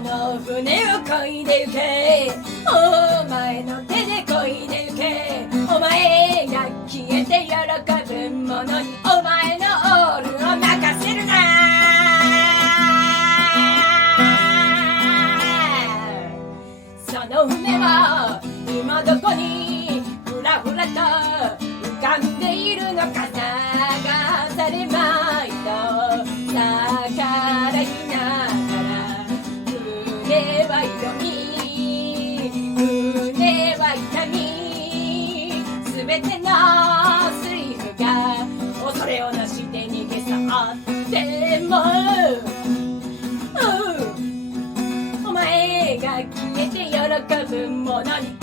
の船を漕いでゆけ、お前の手で漕いでゆけ、お前が消えて喜ぶ者にお前のオールを任せるな。その船は今どこにふらふらと浮かんでいるのか、流されまいと逆らいながら、船は挑み船は痛み、すべてのスリムが恐れをなして逃げ去っても、お前が消えて喜ぶ者に